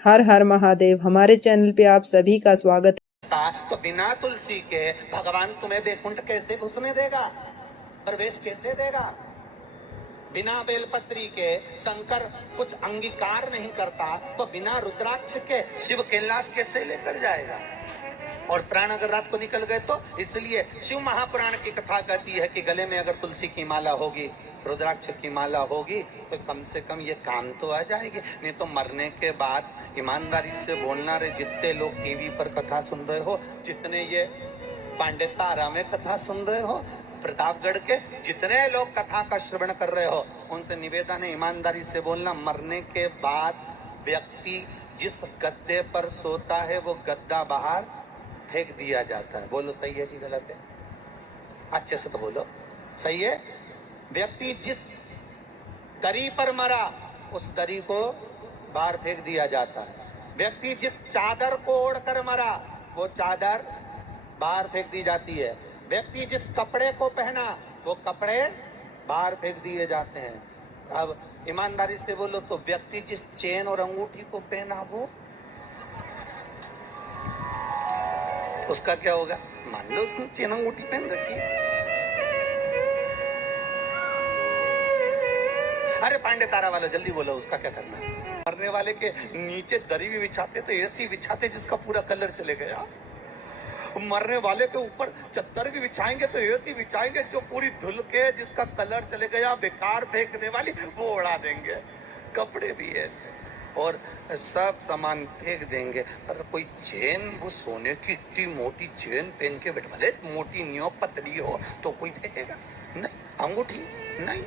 हर हर महादेव। हमारे चैनल पे आप सभी का स्वागत है। तो बिना तुलसी के भगवान तुम्हें वैकुंठ कैसे घुसने देगा, प्रवेश कैसे देगा? बिना बेलपत्री के शंकर कुछ अंगीकार नहीं करता, तो बिना रुद्राक्ष के शिव कैलाश कैसे लेकर जाएगा? और प्राण अगर रात को निकल गए तो इसलिए शिव महापुराण की कथा कहती है कि गले में अगर तुलसी की माला होगी, रुद्राक्ष की माला होगी, तो कम से कम ये काम तो आ जाएगी। नहीं तो मरने के बाद ईमानदारी से बोलना रे, जितने लोग टीवी पर कथा सुन रहे हो, जितने ये पांडे तारा में कथा सुन रहे हो, प्रतापगढ़ के जितने लोग कथा का श्रवण कर रहे हो, उनसे निवेदन है ईमानदारी से बोलना। मरने के बाद व्यक्ति जिस गद्दे पर सोता है वो गद्दा बाहर फेंक दिया जाता है। बोलो सही है कि गलत है? अच्छे से तो बोलो, सही है। व्यक्ति जिस दरी पर मरा उस दरी को बाहर फेंक दिया जाता है। व्यक्ति जिस चादर को ओढ़कर मरा वो चादर बाहर फेंक दी जाती है। व्यक्ति जिस कपड़े को पहना वो कपड़े बाहर फेंक दिए जाते हैं। अब ईमानदारी से बोलो तो व्यक्ति जिस चेन और अंगूठी को पहना वो उसका क्या होगा? मान लो उसने चेन अंगूठी पहन रखी है। अरे पांडे तारा वाला जल्दी बोलो, उसका क्या करना है? मरने वाले के नीचे दरी भी बिछाते तो ऐसी बिछाते जिसका पूरा कलर चले गया। मरने वाले के ऊपर चद्दर भी बिछाएंगे तो ऐसी बिछाएंगे जो पूरी धुल के जिसका कलर चले गया, बेकार फेंकने वाली वो उड़ा देंगे। कपड़े भी ऐसे और सब सामान फेंक देंगे। पर कोई चेन, वो सोने की इतनी मोटी चेन पहन के बैठ, भले मोटी नहीं हो पतली हो तो कोई फेंकेगा नहीं। अंगूठी नहीं।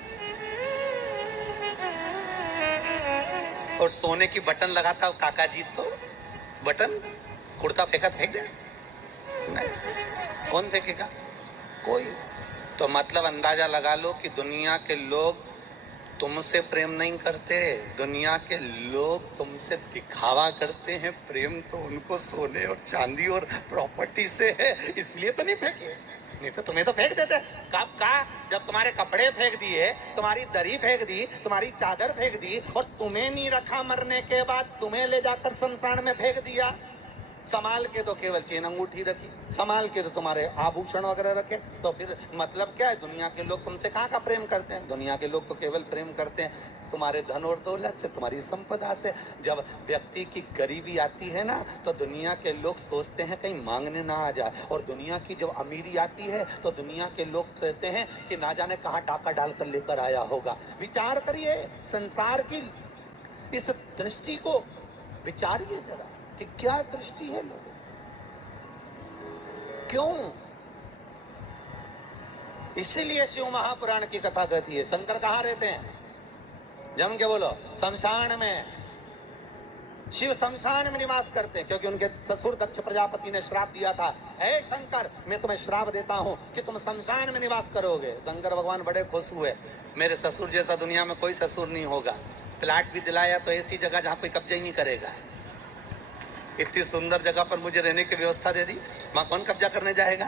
और सोने की बटन लगाता हो काका जी तो बटन कुर्ता फेंका तो फेंक दे नहीं, कौन फेंकेगा? कोई। तो मतलब अंदाजा लगा लो कि दुनिया के लोग तुमसे प्रेम नहीं करते, दुनिया के लोग तुमसे दिखावा करते हैं। प्रेम तो उनको सोने और चांदी और प्रॉपर्टी से है, इसलिए तो नहीं फेंके। नहीं तो तुम्हें तो फेंक देते। कब का? जब तुम्हारे कपड़े फेंक दिए, तुम्हारी दरी फेंक दी, तुम्हारी चादर फेंक दी और तुम्हें नहीं रखा, मरने के बाद तुम्हें ले जाकर शमशान में फेंक दिया। संभाल के तो केवल चेन अंगूठी रखी, संभाल के तो तुम्हारे आभूषण वगैरह रखे। तो फिर मतलब क्या है? दुनिया के लोग तुमसे कहाँ का प्रेम करते हैं? दुनिया के लोग तो केवल प्रेम करते हैं तुम्हारे धन और दौलत से, तुम्हारी संपदा से। जब व्यक्ति की गरीबी आती है ना, तो दुनिया के लोग सोचते हैं कहीं मांगने ना आ जाए। और दुनिया की जब अमीरी आती है तो दुनिया के लोग सोचते हैं कि ना जाने कहाँ टाका डालकर लेकर आया होगा। विचार करिए, संसार की इस दृष्टि को विचारिए जरा कि क्या दृष्टि है लोगों, क्यों? इसीलिए शिव महापुराण की कथा कहती है शंकर कहाँ रहते हैं? जम के बोलो, शमशान में। शिव शमशान में निवास करते हैं क्योंकि उनके ससुर दक्ष प्रजापति ने श्राप दिया था, हे शंकर मैं तुम्हें श्राप देता हूं कि तुम शमशान में निवास करोगे। शंकर भगवान बड़े खुश हुए, मेरे ससुर जैसा दुनिया में कोई ससुर नहीं होगा। प्लाट भी दिलाया तो ऐसी जगह जहां कोई कब्जा ही नहीं करेगा। इतनी सुंदर जगह पर मुझे रहने की व्यवस्था दे दी, वहां कौन कब्जा करने जाएगा?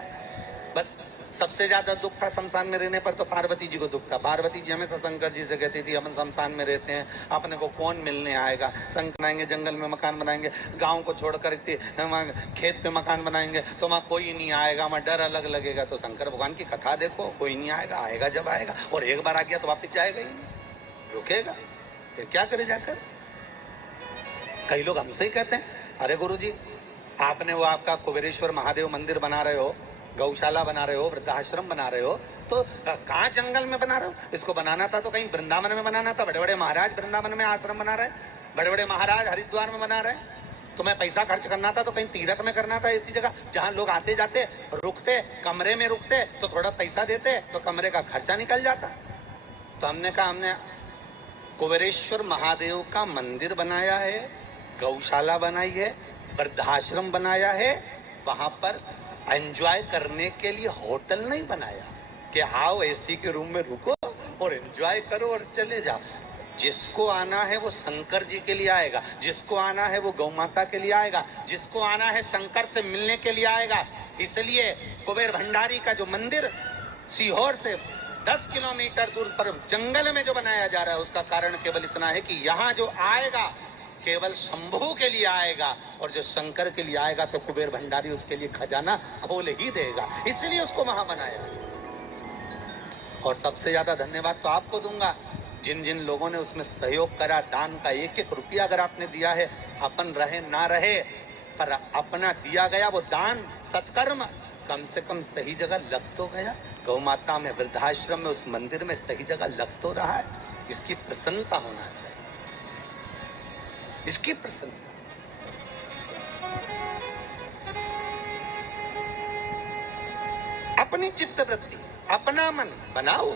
बस सबसे ज्यादा दुख था शमशान में रहने पर तो पार्वती जी को दुख था। पार्वती जी हमेशा शंकर जी से कहती थी अपन शमशान में रहते हैं, अपने को कौन मिलने आएगा? शंकर बनाएंगे, जंगल में मकान बनाएंगे, गांव को छोड़कर वहाँ खेत पे मकान बनाएंगे तो वहाँ कोई नहीं आएगा, वहाँ डर अलग लगेगा। तो शंकर भगवान की कथा देखो, कोई नहीं आएगा, आएगा जब आएगा, और एक बार आ गया तो वापिस जाएगा ही नहीं, रुकेगा। फिर क्या करे जाकर? कई लोग हमसे ही कहते हैं, अरे गुरुजी आपने वो आपका कुबेरेश्वर महादेव मंदिर बना रहे हो, गौशाला बना रहे हो, वृद्धाश्रम बना रहे हो, तो कहाँ जंगल में बना रहे हो? इसको बनाना था तो कहीं वृंदावन में बनाना था। बड़े बड़े महाराज वृंदावन में आश्रम बना रहे, बड़े बड़े महाराज हरिद्वार में बना रहे। तुम्हें पैसा खर्च करना था तो कहीं तीर्थ में करना था, ऐसी जगह जहाँ लोग आते जाते रुकते, कमरे में रुकते तो थोड़ा पैसा देते तो कमरे का खर्चा निकल जाता। तो हमने कहा हमने कुबेरेश्वर महादेव का मंदिर बनाया है, गौशाला बनाई है, वृद्धाश्रम बनाया है, वहां पर एंजॉय करने के लिए होटल नहीं बनाया कि आओ एसी के रूम में रुको और एंजॉय करो और चले जाओ। जिसको आना है वो शंकर जी के लिए आएगा, जिसको आना है वो गौ माता के लिए आएगा, जिसको आना है शंकर से मिलने के लिए आएगा। इसलिए कुबेर भंडारी का जो मंदिर सीहोर से 10 किलोमीटर दूर पर जंगल में जो बनाया जा रहा है, उसका कारण केवल इतना है कि यहाँ जो आएगा केवल शंभू के लिए आएगा, और जो शंकर के लिए आएगा तो कुबेर भंडारी उसके लिए खजाना खोल ही देगा, इसलिए उसको वहां बनाया। और सबसे ज्यादा धन्यवाद तो आपको दूंगा, जिन जिन लोगों ने उसमें सहयोग करा, दान का एक एक रुपया अगर आपने दिया है, अपन रहे ना रहे पर अपना दिया गया वो दान सत्कर्म कम से कम सही जगह लग तो गया। गौ माता में, वृद्धाश्रम में, उस मंदिर में सही जगह लग तो रहा है। इसकी प्रसन्नता होना चाहिए, इसकी प्रसन्नता। अपनी चित्त वृत्ति, अपना मन बनाओ।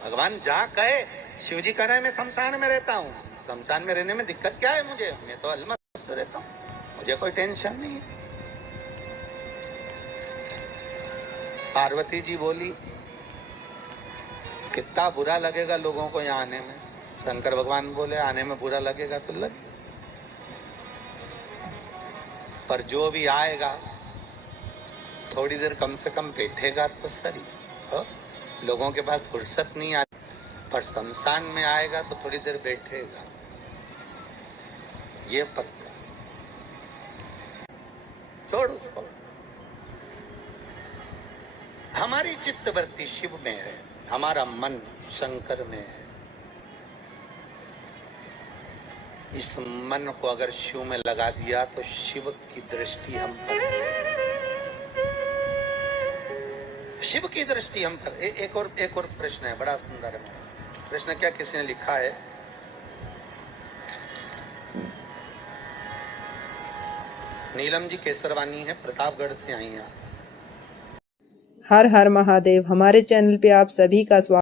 भगवान जहाँ कहे, शिव जी कह रहे मैं शमशान में रहता हूँ, शमशान में रहने में दिक्कत क्या है मुझे, मैं तो अलमस्त रहता हूँ, मुझे कोई टेंशन नहीं है। पार्वती जी बोली कितना बुरा लगेगा लोगों को यहाँ आने में। शंकर भगवान बोले आने में बुरा लगेगा तो लगे, पर जो भी आएगा थोड़ी देर कम से कम बैठेगा तो सही। लोगों के पास फुर्सत नहीं आती, पर शमशान में आएगा तो थोड़ी देर बैठेगा, ये पक्का। छोड़ उसको। हमारी चित्तवृत्ति शिव में है, हमारा मन शंकर में है। इस मन को अगर शिव में लगा दिया तो शिव की दृष्टि हम पर है, शिव की दृष्टि हम पर। एक और प्रश्न है, बड़ा सुंदर है प्रश्न। क्या किसी ने लिखा है, नीलम जी केसरवानी है, प्रतापगढ़ से आई हैं। हर हर महादेव। हमारे चैनल पे आप सभी का स्वागत